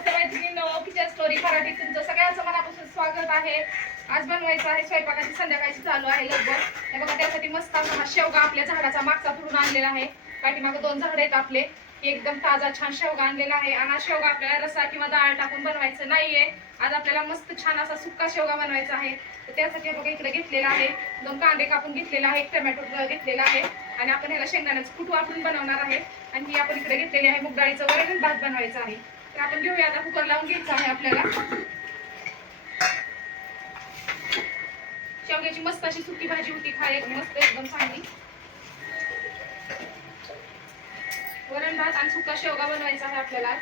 नमस्ते मैत्रिणींनो kitchen story Marathi तुमचं सगळ्यांचं मनापासून स्वागत आहे. आज बनवायचं आहे स्वयंपाकाची संध्याकाळची चालू आहे लगभग हे बघा त्यासाठी मस्त असा हा शेवगा आपल्या झाडाचा मागचा फुडून आणलेला आहे. पाठीमागं दोन झाड आहेत आपले. एकदम ताजा छान शेवगा आणलेला आहे. आणि हा शेवगा आपल्याला रसा किंवा डाळ टाकून बनवायचं नाहीये. आज आपल्याला मस्त छान असा सुक्का शेवगा बनवायचा आहे. तर त्यासाठी बघा इकडे घेतलेला आहे. दोन कांदे कापून घेतलेला आहे एक टोमॅटो घेतलेला आहे. आणि आपण ह्याला शेंगदाण्याचं कूट आपण बनवणार आहे. आणि ही आपण इकडे घेतलेली आहे मूग डाळीचं वरण भात बनवायचा आहे. तर आपण घेऊया आता कुकर लावून घ्यायचं आहे आपल्याला. शेवग्याची मस्त अशी सुकी भाजी होती खाय एक मस्त एकदम चांगली. वरण भात आणि सुका शेवगा बनवायचा आहे आपल्याला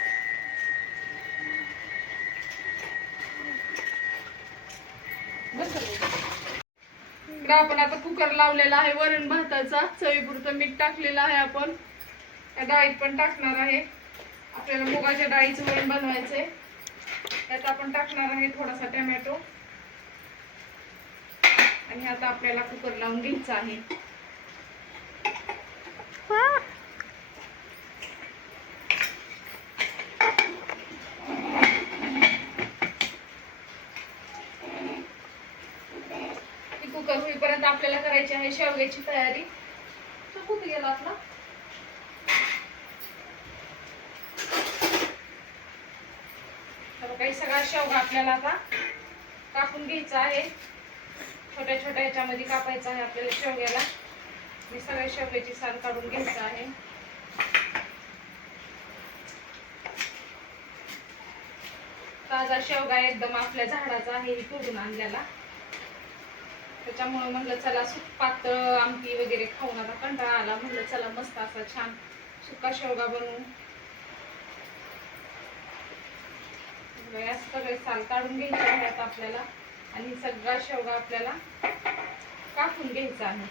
आपण आता कुकर लावलेला आहे वरण भाताचा चवीपुरतं मीठ टाकलेलं आहे आपण. डाळीत पण टाकणार आहे. आपल्याला मुगाच्या डाळीचं वळण बनवायचंय. त्यात आपण टाकणार आहे थोडासा टोमॅटो. आणि आता आपल्याला कुकर लावून घ्यायचं आहे. कुकर होईपर्यंत आपल्याला करायची आहे शेवग्याची तयारी. तर कुठे गेला आपला? तर काही सगळा शेवगा आपल्याला आता कापून घ्यायचा आहे. छोट्या छोट्या ह्याच्यामध्ये कापायचा आहे आपल्याला शेवग्याला. मी सगळ्या शेवग्याची साल काढून घ्यायचं आहे. ताजा शेवगा एकदम आपल्या झाडाचा आहे तोडून आणलेला. त्याच्यामुळे म्हणलं चला सुक पातळ आमटी वगैरे खाऊन आता कंटाळा आला. म्हणलं चला मस्त असा छान सुका शेवगा बनवून बघा, सगळे साल काढून घ्यायचे आहे आता आपल्याला. आणि सगळा शेवगा आपल्याला कापून घ्यायचा आहे.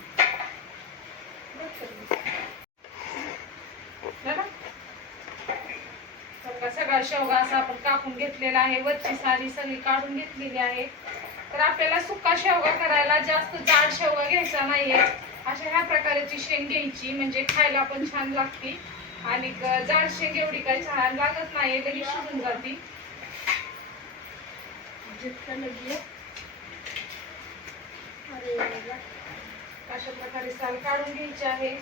सगळा सगळा शेवगा असा आपण कापून घेतलेला आहे. वरची साली सगळी काढून घेतलेली आहे. तर आपल्याला सुका शेवगा करायला जास्त जाड शेवगा घ्यायचा नाहीये. अशा ह्या प्रकारची शेंग घ्यायची. म्हणजे खायला पण छान लागते. आणि जाड शेंग एवढी काही छान लागत नाही लगेच शिजून जाती. झटका लगी अरे अशा प्रकारे साल काढून घ्यायचे आहे.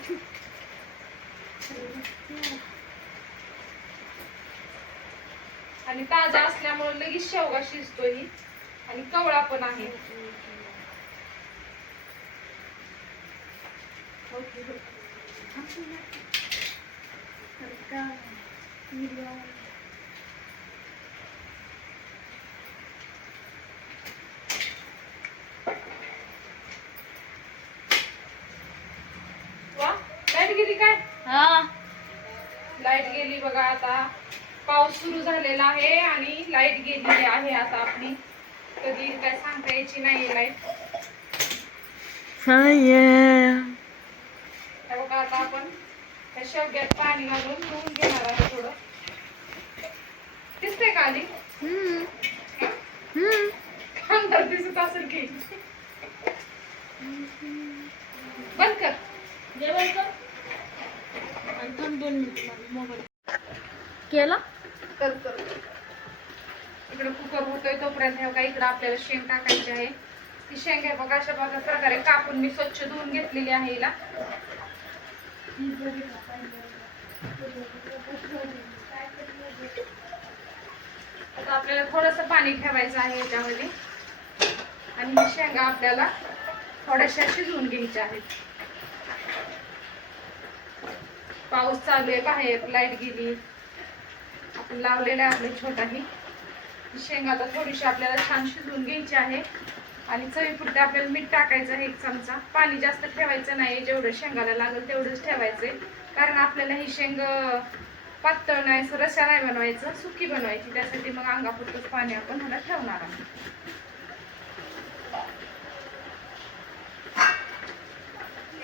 आणि ताजा असल्यामुळे लगेच शेवगा शिजतो ही. आणि कवळा पण आहे. ओके लाइट गेली काय हा लाइट गेली बघा आता पाऊस सुरू झालेला आहे आणि लाइट गेलेली आहे. आता आपली कधी काय सांगता यायची नाही लाइट बघा आता आपण त्या शेवग्यात पाणी घालून धुवून घेणार आहे थोडं. दिसतंय का आधी? अंदर दिसत असेल की. बंद कर. केला कर. कर इकडे कुकर होतोय तोपर्यंत हे बघा इकडे आपल्याला शेंग टाकायची आहे. ती शेंग आहे बघा अशा बघा प्रकारे कापून मी स्वच्छ धुवून घेतलेली आहे हिला. आता आपल्याला थोडस पाणी ठेवायचं आहे याच्यामध्ये. आणि ही शेंगा आपल्याला थोड्याशा शिजवून घ्यायच्या आहेत. पाऊस चालू आहे बाहेर लाइट गेली. आपण लावलेला आहे आपली छोटाही. शेंगा आता थोडीशी आपल्याला छान शिजवून घ्यायची आहे. आणि चवीपुरते आपल्याला मीठ टाकायचं आहे एक चमचा. पाणी जास्त ठेवायचं नाही जेवढं शेंगाला लागेल तेवढंच ठेवायचं कारण आपल्याला ही शेंग पातळ नाही असं रस्सा नाही बनवायचं सुकी बनवायची. त्यासाठी मग अंगापुरतंच पाणी आपण ह्याला ठेवणार आहोत.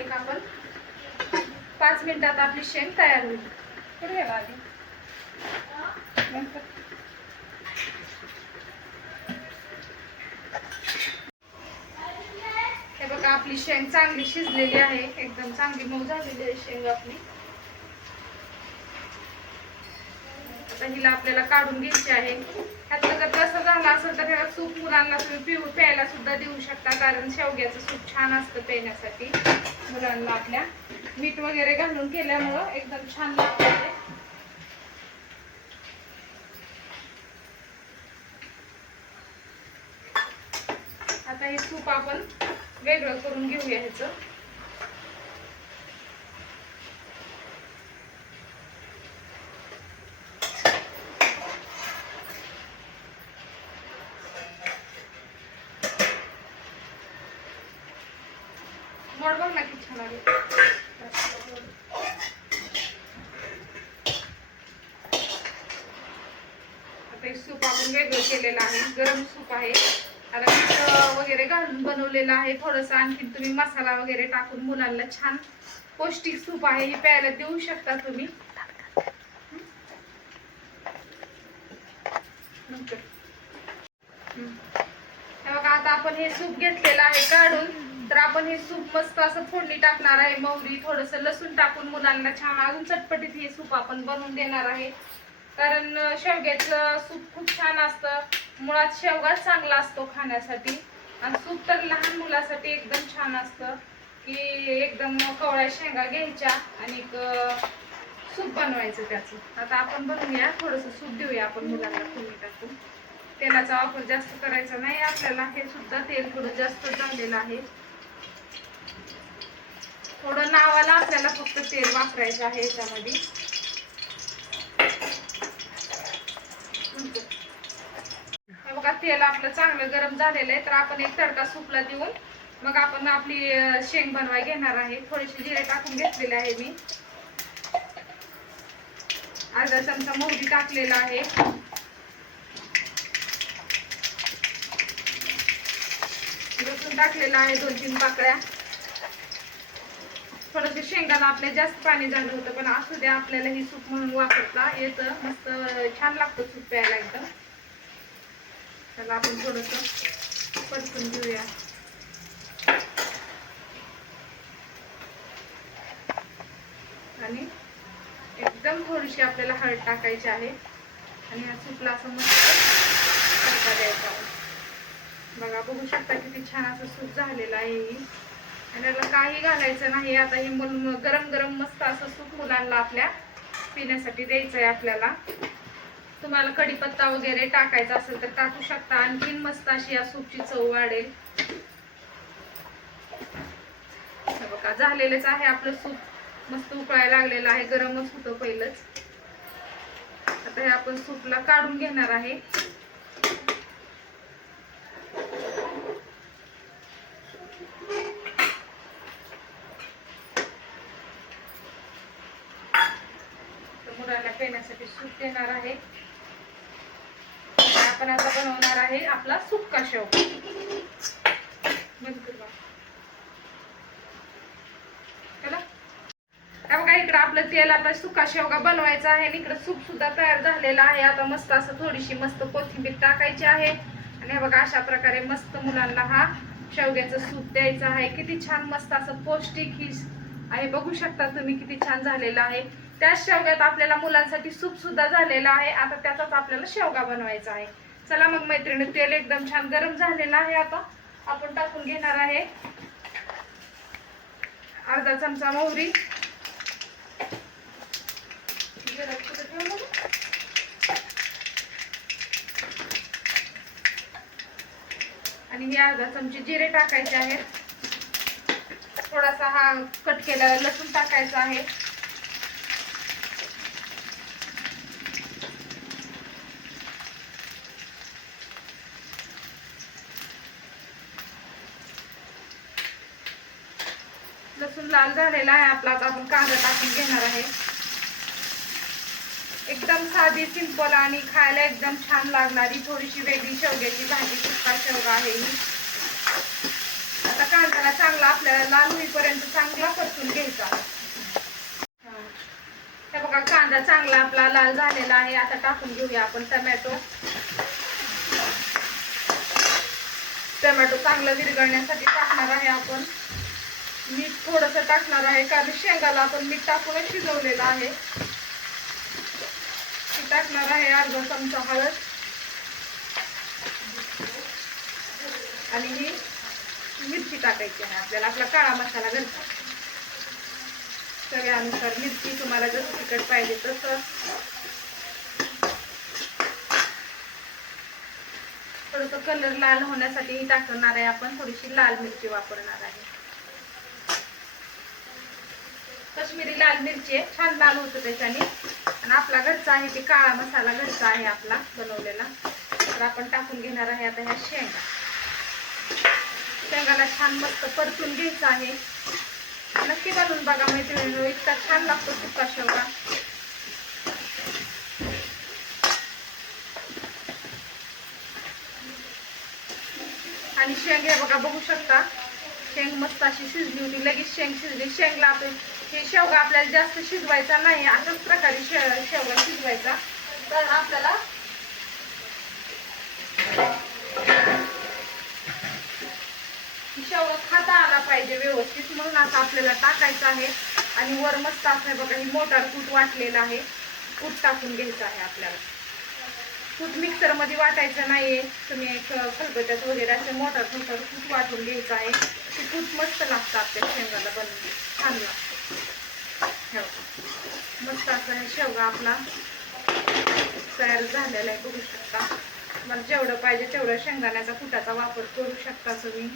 एक आपण पाच मिनिटात आपली शेंग तयार होईल. आधी हे बघा आपली शेंग चांगली शिजलेली आहे. एकदम चांगली मऊ झालेली आहे शेंग आपली. आता हिला आपल्याला काढून घ्यायची आहे. ह्यातलं जर कसं झालं असेल तर ह्याला सूप मुलांना तुम्ही पिऊ प्यायला सुद्धा देऊ शकता कारण शेवग्याचं सूप छान असतं पिण्यासाठी. मुलांना आपल्या मीठ वगैरे घालून केल्यामुळं एकदम छान लागते. आता हे सूप आपण वेगळं करून घेऊया ह्याचं. मोड बघ ना किती छान आले आता हे सूप आपण वेगळं केलेलं आहे. गरम सूप आहे. आता मीठ वगैरे घालून बनवलेलं आहे. थोडंसं आणखी तुम्ही मसाला वगैरे टाकून मुलांना छान पौष्टिक सूप आहे. हे प्यायला देऊ शकता तुम्ही. बघा आता आपण हे सूप घेतलेलं आहे काढून. तर आपण हे सूप मस्त असं फोडणी टाकणार आहे. मोहरी थोडस लसूण टाकून मुलांना छान अजून चटपटीत हे सूप आपण बनवून देणार आहे. कारण शेवग्याचं सूप खूप छान असतं. मुळात शेवगा चांगला असतो खाण्यासाठी. आणि सूप तर लहान मुलासाठी एकदम छान असतं की एकदम कवळ्या शेंगा घ्यायच्या आणि सूप बनवायचं त्याचं. आता आपण बनवूया. थोडंसं सूप देऊया आपण मुलांना फोडणी टाकून. तेलाचा वापर जास्त करायचा नाही आपल्याला. हे सुद्धा तेल थोडं जास्त झालेलं आहे. थोडं नावाला आपल्याला फक्त तेल वापरायचं आहे याच्यामध्ये. हे बघा तेल आपलं चांगलं गरम झालेलं आहे. तर आपण एक तडका सुपला देऊन मग आपण आपली शेंग बनवाय घेणार आहे. थोडेसे जिरे टाकून घेतलेले आहे मी. अर्धा चमचा मोहरी टाकलेला आहे. लसूण टाकलेला आहे दोन तीन पाकळ्या. थोडस शेंगाला आपल्या जास्त पाणी झालं होतं पण असू द्या आपल्याला ही सूप म्हणून वापरता येतं. मस्त छान लागतं सूप प्यायला एकदम. त्याला आपण थोडस परतून घेऊया. आणि एकदम थोडीशी आपल्याला हळद टाकायची आहे. आणि ह्या सूपला असं मस्त द्यायचा बघा बघू शकता किती छान असं सूप झालेलं आहे. ही आणि याला काही घालायचं नाही. आता हे मुल गरम गरम मस्त असं सूप मुलांना आपल्या पिण्यासाठी द्यायचं आहे आपल्याला. तुम्हाला कढीपत्ता वगैरे टाकायचा असेल तर टाकू शकता. आणखीन मस्त अशी या सूपची चव वाढेल. बघा झालेलंच आहे आपलं सूप. मस्त उकळायला लागलेलं आहे. गरमच होतं पहिलंच. आता हे आपण सूपला काढून घेणार आहे तर मुलांना पिण्यासाठी सूप देणार आहे आणि आपण आता बनवणार आहे आपला सुक्का शेव. बंद बघा इकडं आपलं तेल आपला सुका शेवगा बनवायचा आहे आणि इकडं सूप सुद्धा तयार झालेला आहे. आता मस्त असं थोडीशी मस्त कोथिंबीर टाकायची आहे. आणि बघा अशा प्रकारे मस्त मुलांना हा शेवग्याचं सूप द्यायचं आहे. किती छान मस्त असं पौष्टिक ही आहे. बघू शकता तुम्ही किती छान झालेलं आहे. त्याच शेवग्यात आपल्याला मुलांसाठी सूप सुद्धा झालेलं आहे. आता त्याचाच आपल्याला शेवगा बनवायचा आहे. चला मग मैत्रिणी तेल एकदम छान गरम झालेलं आहे आता. आपण टाकून घेणार आहे. अर्धा चमचा मोहरी. आणि हे अर्धा चमचे जिरे टाकायचे आहेत. थोडासा हा कट केला लसूण टाकायचा आहे. लसूण लाल झालेला आहे आपला आता आपण कांदा टाकून घेणार आहे. एकदम साधी सिंपल आणि खायला एकदम छान लागणारी थोडीशी वेगळी शेवग्याची भाजी सुका शेवगा आहे ही. आता कांद्याला चांगला आपल्याला लाल होईपर्यंत चांगला परतून घ्यायचा. हे बघा कांदा चांगला आपला लाल झालेला आहे. आता टाकून घेऊया आपण टमॅटो. टमॅटो चांगलं विरघळण्यासाठी टाकणार आहे आपण. मीठ थोडस टाकणार आहे कारण शेंगाला आपण मीठ टाकूनच शिजवलेलं आहे. टाकणार आहे अर्धा चमचा हळद. आणि ही मिरची टाकायची आहे आपल्याला आपला काळा मसाला घरचा. सगळ्यानुसार मिरची तुम्हाला जसं तिखट पाहिजे तसं. थोडस कलर लाल होण्यासाठी ही टाकणार आहे आपण थोडीशी लाल मिरची वापरणार आहे. कश्मीरी लाल मिरची आहे. छान लाल होतं त्याच्याने. आणि आपला घरचा आहे ते काळा मसाला घरचा आहे आपला बनवलेला. तर आपण टाकून घेणार आहे आता ह्या शेंगा. शेंगाला छान मस्त परतून घ्यायचं आहे. नक्की बनवून बघा मैत्रिणी इतका छान लागतो सुका शेवगा. आणि शेंग हे बघा बघू शकता. शेंग मस्त अशी शिजली होती. लगेच शेंग शिजली. शेंगला आपण हे शेवगा आपल्याला जास्त शिजवायचा नाही अशाच प्रकारे शे शेवगा शिजवायचा. तर आपल्याला शेवगा खाता आला पाहिजे व्यवस्थित. म्हणून असं आपल्याला टाकायचं आहे. आणि वर मस्त असं बघा ही मोटार कूट वाटलेला आहे. कूट टाकून घ्यायचं आहे आपल्याला. कूट मिक्सरमध्ये वाटायचं नाहीये. तुम्ही एक खलबत्यात वगैरे असं मोटार मोटार कूट वाटून घ्यायचं आहे. ते कूट मस्त लागतं आपल्या शेंगाला बनवून. छान लागतं. हे मस्त असं हे शेवगा आपला. तयार झालेला आहे बघू शकता. मला जेवढं पाहिजे तेवढं शेंगदाण्याचा कुटाचा वापर करू शकता तुम्ही.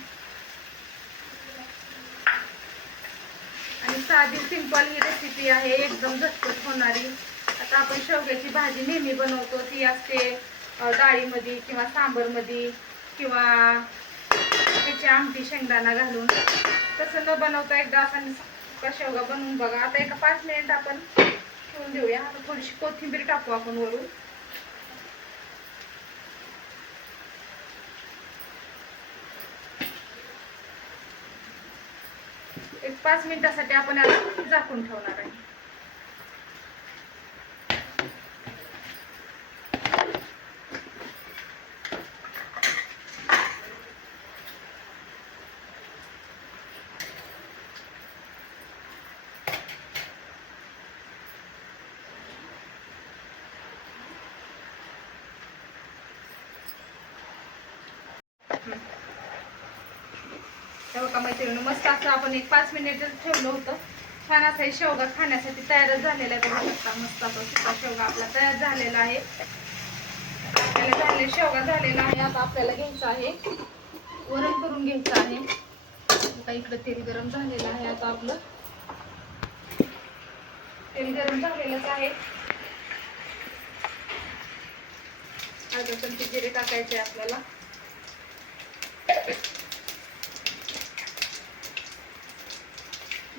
आणि साधी सिंपल ही रेसिपी आहे एकदम झटपट होणारी. आता आपण शेवग्याची भाजी नेहमी बनवतो. ती असते डाळीमध्ये किंवा सांबरमध्ये किंवा त्याची आमटी शेंगदाणा घालून. तसं न बनवता एकदा असं सुका शेवगा बनवून बघा. आता एका पाच मिनिट आपण ठेवून देऊया. आता थोडीशी कोथिंबीर टाकू आपण वरून. एक पाच मिनिटासाठी आपण याला झाकून ठेवणार आहे. हे मैत्रिणी मस्त असं आपण एक पाच मिनिट ठेवलं होतं छान असं हे शेवगा खाण्यासाठी तयारच झालेला आहे. बघू शकता मस्त असा सुका शेवगा आपला तयार झालेला आहे. आपल्याला झाले शेवगा झालेला आहे. आता आपल्याला घ्यायचं आहे. वरण करून घ्यायचं आहे. आता इकडं तेल गरम झालेलं आहे आता आपलं. तेल गरम झालेलंच आहे. अजून ते जिरे टाकायचे आपल्याला.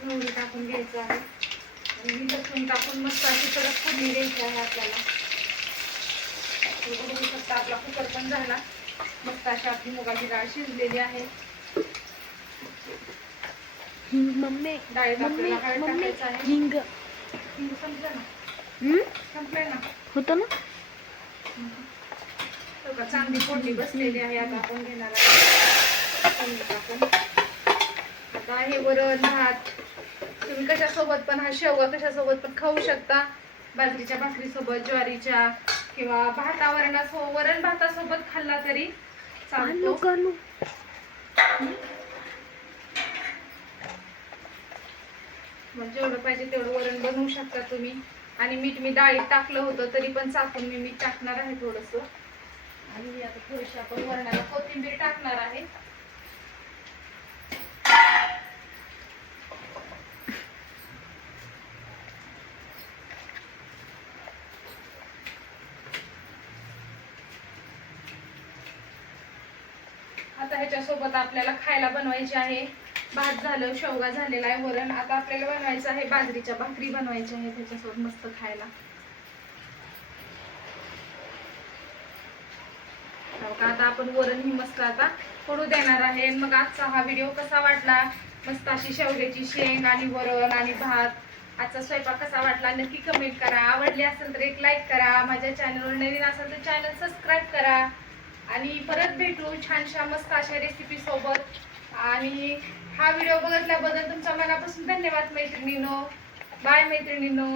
मोहरी टाकून घ्यायचं आहे. आणि ही लसूण टाकून मस्त अशी कडक फोडणी द्यायची आहे आपल्याला. बघू शकता आपला कुकर पण झाला. मस्त अशी आपली मुगाची डाळ शिजलेली आहे. मम्मी डाळीत मम्मी आपल्याला हळद मम्मी. टाकायचं आहे. हिंग. हिंग संपलं ना? हम्म? संपलंय ना? होतं ना? हो का? चांदी फोडणी बसलेली आहे आता आपण घेणार आहे फोडणी टाकून. आता हे वरण भात तुम्ही कशासोबत पण हा शेवगा कशासोबत पण खाऊ शकता. बाजरीच्या भाकरीसोबत ज्वारीच्या किंवा भातावरणासो वरण भातासोबत खाल्ला तरी चालतो. मग? जेवढं पाहिजे तेवढं वरण बनवू शकता तुम्ही. आणि मीठ मी डाळीत टाकलं होतं तरी पण चाकून मी मीठ टाकणार आहे थोडस. आणि आता थोडीशी आपण वरणाला कोथिंबीर टाकणार आहे. सोबत आपल्याला खायला बनवायची आहे. भात झालं शेवगा झालेला आहे वरण. आता आपल्याला बनवायचं आहे बाजरीच्या भाकरी बनवायच्या आहे त्याच्यासोबत मस्त खायला. हो का, आता आपण वरण ही मस्त आता पडू देणार आहे. मग आजचा हा व्हिडिओ कसा वाटला? मस्त अशी शेवग्याची शेंग आणि वरण आणि भात. आजचा स्वयंपाक कसा वाटला? नक्की कमेंट करा. आवडली असेल तर एक लाईक करा. माझ्या चॅनलवर नवीन असेल तर चॅनल सबस्क्राईब करा. आणि परत भेटू छानशा मस्त अशा रेसिपी सोबत. आणि हा व्हिडिओ बघितल्याबद्दल तुमचा मनापासून धन्यवाद मैत्रिणीनो. बाय मैत्रिणीनो.